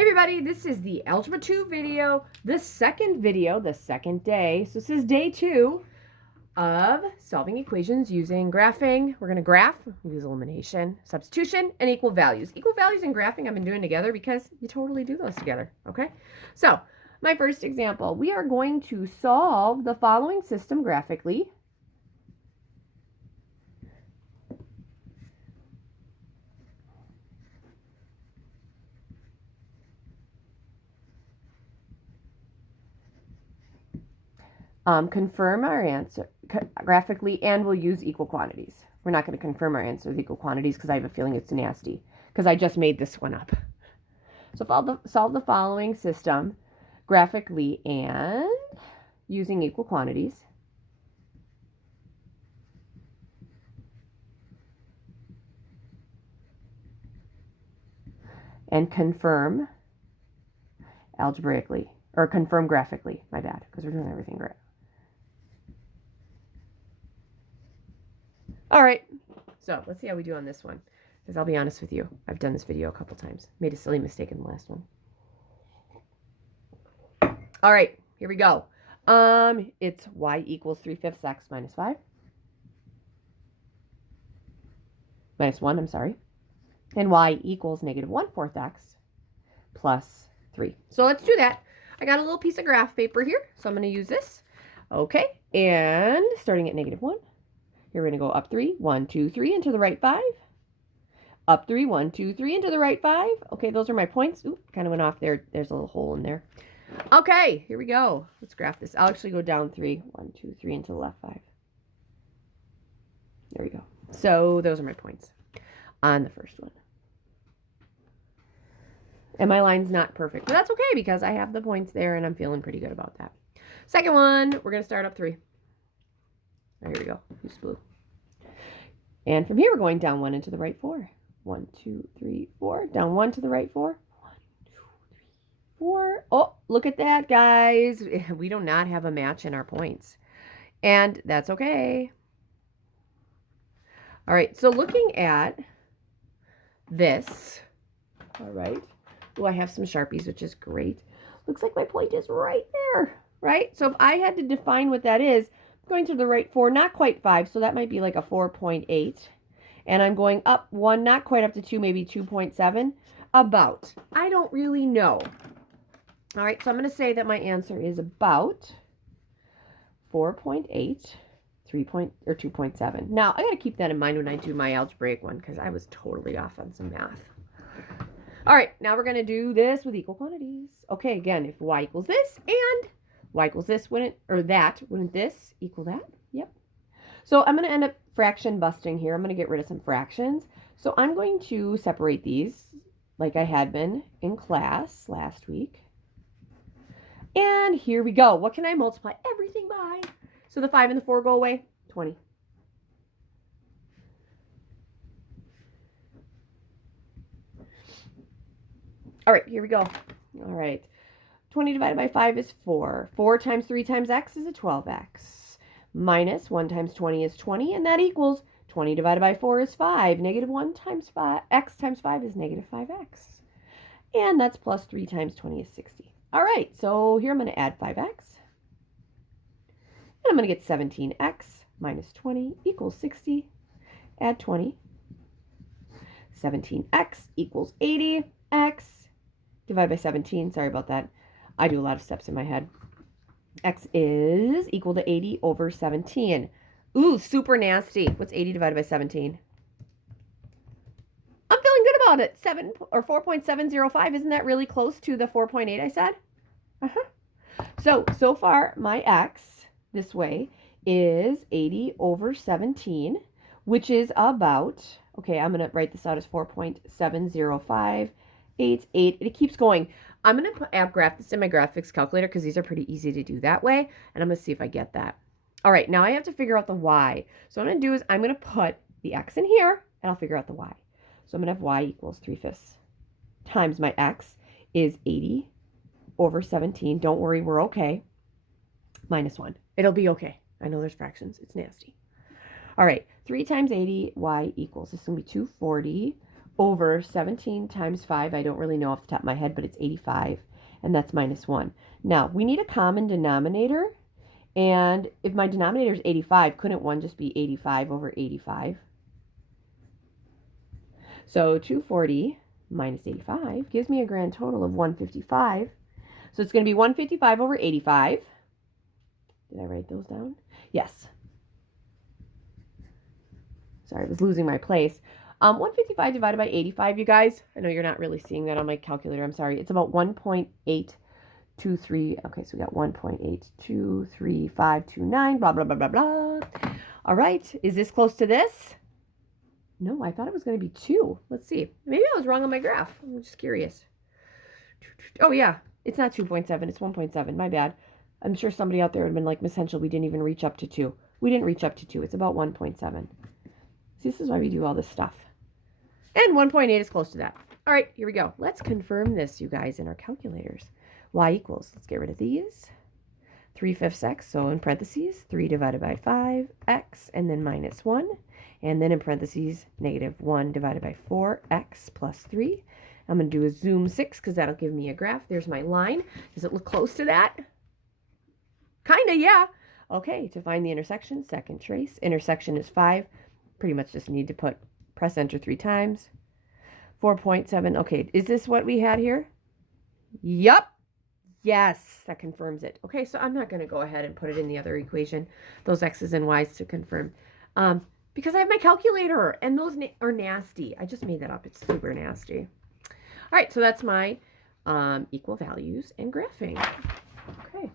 Hey everybody, this is the Algebra 2 video, the second day. So this is day 2 of solving equations using graphing. We're going to graph, use elimination, substitution, and equal values. Equal values and graphing I've been doing together because you totally do those together, okay? So my first example, we are going to solve the following system graphically. Confirm our answer graphically, and we'll use equal quantities. We're not going to confirm our answer with equal quantities because I have a feeling it's nasty because I just made this one up. So solve the following system graphically and using equal quantities. And confirm algebraically, or confirm graphically, my bad, because we're doing everything right. All right, so let's see how we do on this one. Because I'll be honest with you, I've done this video a couple times. Made a silly mistake in the last one. All right, here we go. It's y equals 3/5 x minus 5. Minus 1, I'm sorry. And y equals negative 1/4 x plus 3. So let's do that. I got a little piece of graph paper here, so I'm going to use this. Okay, and starting at negative 1. You're going to go up 3, 1, 2, 3, and to the right 5. Up 3, 1, 2, 3, and to the right 5. Okay, those are my points. Oop, kind of went off there. There's a little hole in there. Okay, here we go. Let's graph this. I'll actually go down 3, 1, 2, 3, and to the left 5. There we go. So those are my points on the first one. And my line's not perfect, but that's okay because I have the points there and I'm feeling pretty good about that. Second one, we're going to start up 3. There we go. Use blue. And from here, we're going down 1 into the right 4. 1, 2, 3, 4. Down 1 to the right 4. 1, 2, 3, 4. Oh, look at that, guys. We do not have a match in our points. And that's okay. All right, so looking at this, all right. Oh, I have some Sharpies, which is great. Looks like my point is right there, right? So if I had to define what that is, going to the right 4, not quite 5, so that might be like a 4.8. And I'm going up 1, not quite up to 2, maybe 2.7. About. I don't really know. All right, so I'm going to say that my answer is about 4.8, 2.7. Now, I got to keep that in mind when I do my algebraic one because I was totally off on some math. All right, now we're going to do this with equal quantities. Okay, again, if y equals this and y equals this, wouldn't this equal that? Yep. So I'm going to end up fraction busting here. I'm going to get rid of some fractions. So I'm going to separate these like I had been in class last week. And here we go. What can I multiply everything by? So the 5 and the 4 go away. 20. All right, here we go. All right. 20 divided by 5 is 4. 4 times 3 times x is a 12x. Minus 1 times 20 is 20, and that equals 20 divided by 4 is 5. Negative 1 times 5, x times 5 is negative 5x. And that's plus 3 times 20 is 60. All right, so here I'm going to add 5x. And I'm going to get 17x minus 20 equals 60. Add 20. 17x equals 80x. Divided by 17. Sorry about that. I do a lot of steps in my head. X is equal to 80 over 17. Ooh, super nasty. What's 80 divided by 17? I'm feeling good about it. 7 or 4.705. Isn't that really close to the 4.8 I said? So far, my X this way is 80 over 17, which is about, okay, I'm going to write this out as 4.705. 8. It keeps going. I'm going to graph this in my graphics calculator because these are pretty easy to do that way. And I'm going to see if I get that. All right, now I have to figure out the y. So what I'm going to do is I'm going to put the x in here and I'll figure out the y. So I'm going to have y equals 3/5 times my x is 80 over 17. Don't worry, we're okay. Minus 1. It'll be okay. I know there's fractions. It's nasty. All right, 3 times 80, y equals, this is going to be 240 over 17 times 5. I don't really know off the top of my head, but it's 85, and that's minus 1. Now, we need a common denominator, and if my denominator is 85, couldn't 1 just be 85 over 85? So 240 minus 85 gives me a grand total of 155. So it's going to be 155 over 85. Did I write those down? Yes. Sorry, I was losing my place. 155 divided by 85, you guys. I know you're not really seeing that on my calculator. I'm sorry. It's about 1.823. Okay, so we got 1.823529, blah, blah, blah, blah, blah. All right. Is this close to this? No, I thought it was going to be 2. Let's see. Maybe I was wrong on my graph. I'm just curious. Oh, yeah. It's not 2.7. It's 1.7. My bad. I'm sure somebody out there would have been like, Miss Henschel, we didn't even reach up to 2. We didn't reach up to 2. It's about 1.7. See, this is why we do all this stuff. And 1.8 is close to that. All right, here we go. Let's confirm this, you guys, in our calculators. Y equals, let's get rid of these. 3/5 x, so in parentheses, 3 divided by 5, x, and then minus 1. And then in parentheses, negative 1 divided by 4, x plus 3. I'm going to do a zoom 6 because that'll give me a graph. There's my line. Does it look close to that? Kind of, yeah. Okay, to find the intersection, second trace. Intersection is 5. Pretty much just need to press enter 3 times. 4.7. Okay, is this what we had here? Yup. Yes, that confirms it. Okay, so I'm not going to go ahead and put it in the other equation, those x's and y's to confirm, because I have my calculator, and those are nasty. I just made that up. It's super nasty. All right, so that's my equal values and graphing. Okay.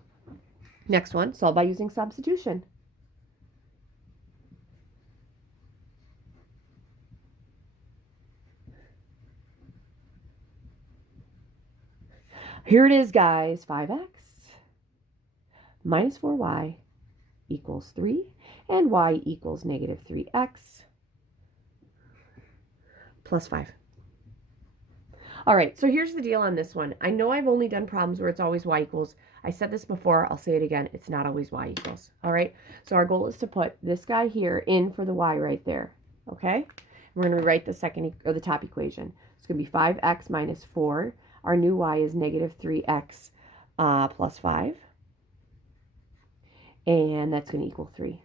Next one, solve by using substitution. Here it is, guys. 5x minus 4y equals 3, and y equals negative 3x plus 5. All right, so here's the deal on this one. I know I've only done problems where it's always y equals. I said this before. I'll say it again. It's not always y equals. All right, so our goal is to put this guy here in for the y right there. Okay, we're going to rewrite the second or the top equation. It's going to be 5x minus 4. Our new y is negative 3x plus 5. And that's going to equal 3.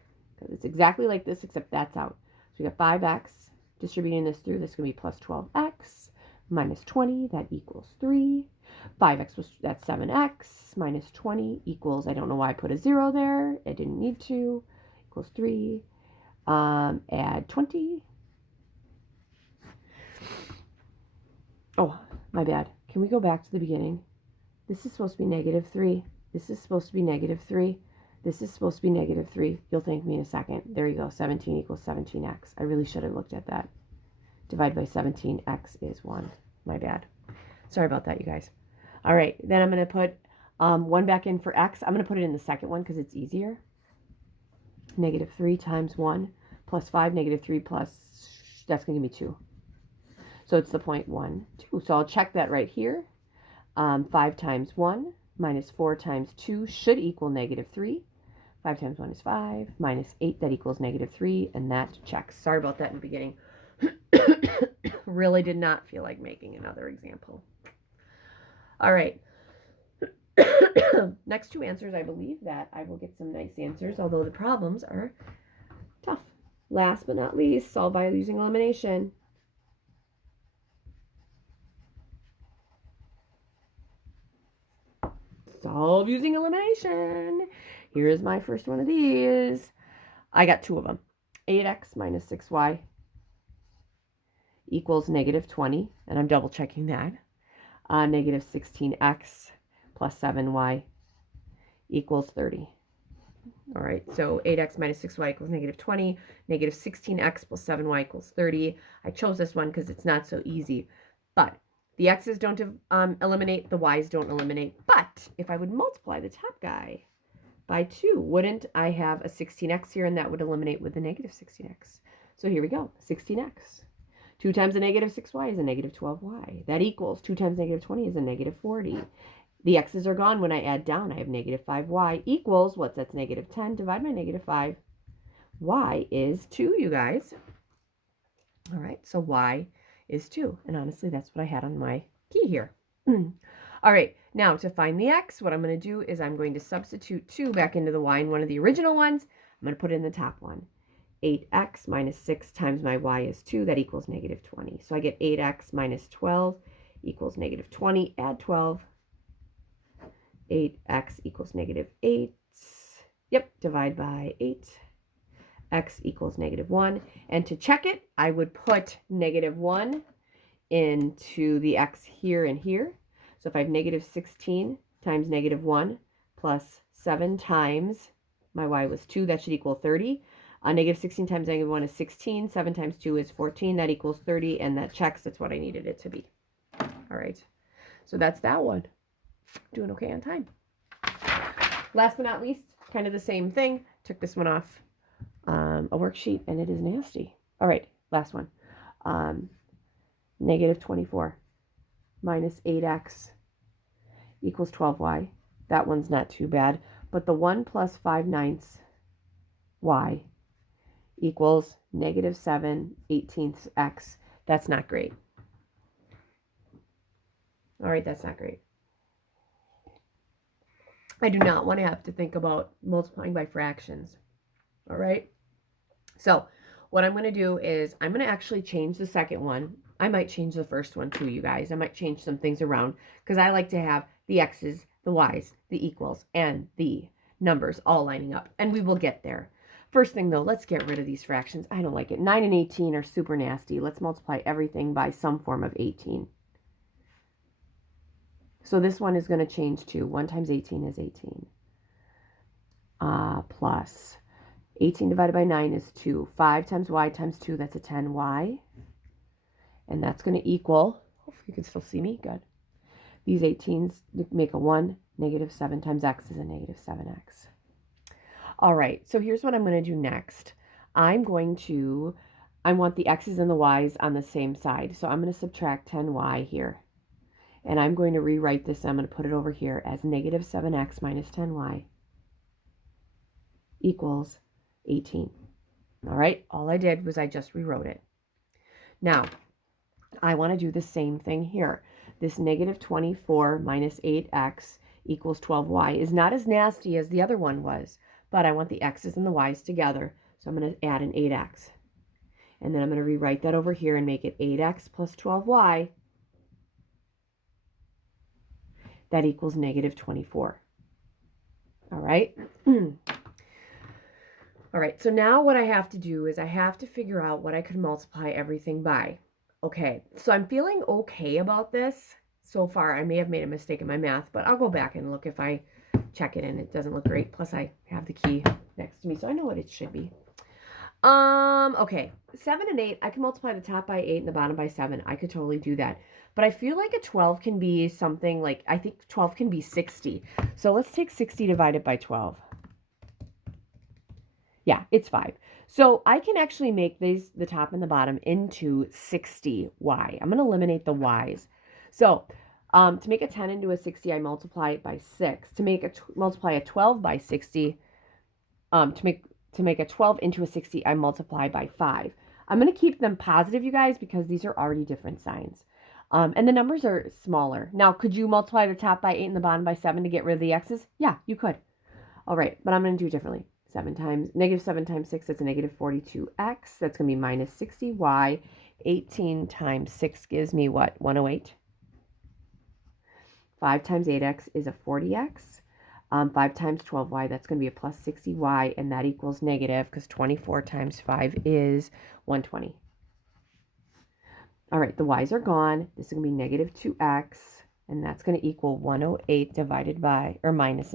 It's exactly like this, except that's out. So we got 5x. Distributing this through, this is going to be plus 12x minus 20. That equals 3. 5x, that's 7x minus 20 equals, I don't know why I put a 0 there. I didn't need to. Equals 3. Add 20. Oh, my bad. Can we go back to the beginning? This is supposed to be negative 3. This is supposed to be negative 3. This is supposed to be negative 3. You'll thank me in a second. There you go. 17 equals 17x. I really should have looked at that. Divide by 17. X is 1. My bad. Sorry about that, you guys. All right. Then I'm going to put 1 back in for x. I'm going to put it in the second one because it's easier. Negative 3 times 1 plus 5. Negative 3 plus, that's going to give me 2. So it's the 0.1, 2. So I'll check that right here. 5 times 1 minus 4 times 2 should equal negative 3. 5 times 1 is 5. Minus 8, that equals negative 3. And that checks. Sorry about that in the beginning. Really did not feel like making another example. All right. Next 2 answers, I believe that I will get some nice answers, although the problems are tough. Last but not least, solve by using elimination. Solve using elimination. Here's my first one of these. I got 2 of them. 8x minus 6y equals negative 20, and I'm double checking that. Negative 16x plus 7y equals 30. All right, so 8x minus 6y equals negative 20. Negative 16x plus 7y equals 30. I chose this one because it's not so easy, but the x's don't eliminate, the y's don't eliminate. But if I would multiply the top guy by 2, wouldn't I have a 16x here, and that would eliminate with the negative 16x? So here we go, 16x. 2 times a negative 6y is a negative 12y. That equals 2 times negative 20 is a negative 40. The x's are gone. When I add down, I have negative 5y equals, what's that's negative 10. Divide by negative 5. Y is 2, you guys. All right, so y is 2. And honestly, that's what I had on my key here. All right, now to find the x, what I'm going to do is I'm going to substitute 2 back into the y in one of the original ones. I'm going to put it in the top one. 8x minus 6 times my y is 2. That equals negative 20. So I get 8x minus 12 equals negative 20. Add 12. 8x equals negative 8. Yep, divide by 8. X equals negative 1. And to check it, I would put negative 1 into the x here and here. So if I have negative 16 times negative 1 plus 7 times my y was 2, that should equal 30. Negative 16 times negative 1 is 16. 7 times 2 is 14. That equals 30, and that checks. That's what I needed it to be. All right. So that's that one. Doing okay on time. Last but not least, kind of the same thing. Took this one off a worksheet, and it is nasty. All right, last one. Negative 24 minus 8x equals 12y. That one's not too bad. But the 1 plus 5/9 y equals negative 7/18 x. That's not great. All right, that's not great. I do not want to have to think about multiplying by fractions. All right. So what I'm going to do is I'm going to actually change the second one. I might change the first one too, you guys. I might change some things around because I like to have the x's, the y's, the equals, and the numbers all lining up. And we will get there. First thing though, let's get rid of these fractions. I don't like it. 9 and 18 are super nasty. Let's multiply everything by some form of 18. So this one is going to change to 1 times 18 is 18. Plus 18 divided by 9 is 2. 5 times y times 2, that's a 10y. And that's going to equal, hopefully you can still see me, good. These 18s make a 1. Negative 7 times x is a negative 7x. All right, so here's what I'm going to do next. I want the x's and the y's on the same side. So I'm going to subtract 10y here. And I'm going to rewrite this. I'm going to put it over here as negative 7x minus 10y equals 18. All right, all I did was I just rewrote it. Now, I want to do the same thing here. This negative 24 minus 8x equals 12y is not as nasty as the other one was, but I want the x's and the y's together, so I'm going to add an 8x. And then I'm going to rewrite that over here and make it 8x plus 12y. That equals negative 24. All right. All right, so now what I have to do is I have to figure out what I could multiply everything by. Okay, so I'm feeling okay about this so far. I may have made a mistake in my math, but I'll go back and look if I check it and it doesn't look great. Plus I have the key next to me, so I know what it should be. Okay, 7 and 8, I can multiply the top by 8 and the bottom by 7. I could totally do that. But I feel like a 12 can be something like, I think 12 can be 60. So let's take 60 divided by 12. Yeah, it's 5. So I can actually make these, the top and the bottom, into 60y. I'm going to eliminate the y's. So to make a 10 into a 60, I multiply it by 6. To multiply a 12 by 60, to make a 12 into a 60, I multiply by 5. I'm going to keep them positive, you guys, because these are already different signs. And the numbers are smaller. Now, could you multiply the top by 8 and the bottom by 7 to get rid of the x's? Yeah, you could. All right, but I'm going to do it differently. Negative 7 times 6, that's a negative 42x. That's going to be minus 60y. 18 times 6 gives me what? 108. 5 times 8x is a 40x. 5 times 12y, that's going to be a plus 60y, and that equals negative, because 24 times 5 is 120. All right, the y's are gone. This is going to be negative 2x, and that's going to equal 108 divided by, or minus,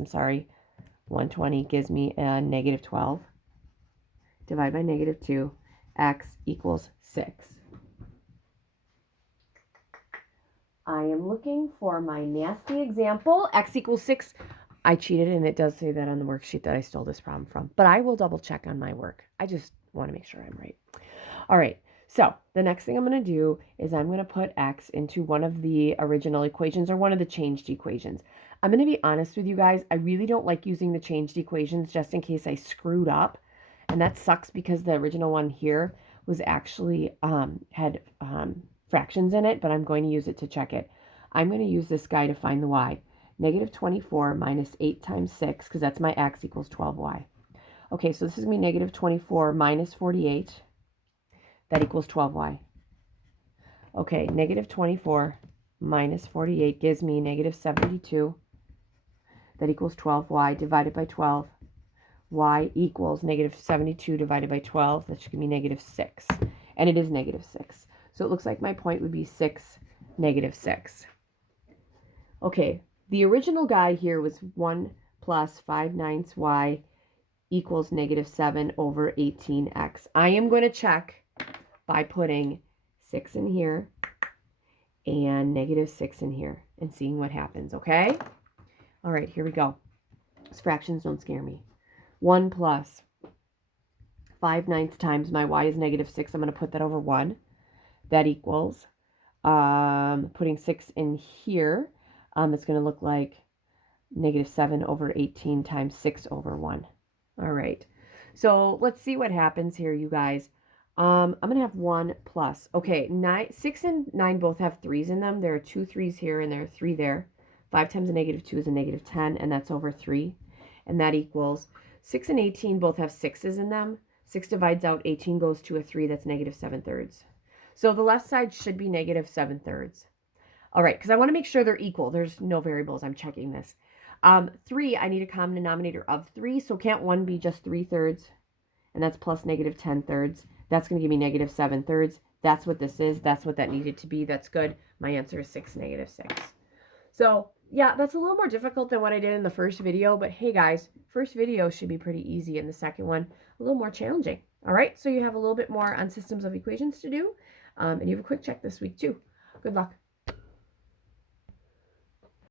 120 gives me a negative 12. Divide by negative 2, x equals 6. I am looking for my nasty example. X equals 6. I cheated, and it does say that on the worksheet that I stole this problem from. But I will double check on my work. I just want to make sure I'm right. All right. So the next thing I'm going to do is I'm going to put x into one of the original equations or one of the changed equations. I'm going to be honest with you guys. I really don't like using the changed equations just in case I screwed up. And that sucks because the original one here was actually had fractions in it, but I'm going to use it to check it. I'm going to use this guy to find the y. Negative 24 minus 8 times 6, because that's my x, equals 12y. Okay, so this is going to be negative 24 minus 48. That equals 12y. Okay, negative 24 minus 48 gives me negative 72. That equals 12y divided by 12. Y equals negative 72 divided by 12. That should give me negative 6. And it is negative 6. So it looks like my point would be 6, negative 6. Okay, the original guy here was 1 plus 5/9 y equals negative 7 over 18x. I am going to check by putting 6 in here and negative 6 in here and seeing what happens, okay? All right, here we go. These fractions don't scare me. 1 plus 5/9 times my y is negative 6. I'm going to put that over 1. That equals, putting 6 in here, it's going to look like negative 7 over 18 times 6 over 1. All right, so let's see what happens here, you guys. I'm going to have 1 plus. Okay, 6 and 9 both have 3's in them. There are 2 3's here and there are 3 there. 5 times a negative 2 is a negative 10, and that's over 3. And that equals 6 and 18 both have 6's in them. 6 divides out, 18 goes to a 3. That's negative 7/3. So the left side should be negative 7/3. All right, because I want to make sure they're equal. There's no variables. I'm checking this. 3, I need a common denominator of 3. So can't 1 be just 3/3? And that's plus negative 10/3. That's going to give me negative 7/3. That's what this is. That's what that needed to be. That's good. My answer is 6, negative 6. So yeah, that's a little more difficult than what I did in the first video. But hey, guys, first video should be pretty easy. And the second one, a little more challenging. All right, so you have a little bit more on systems of equations to do. And you have a quick check this week too. Good luck.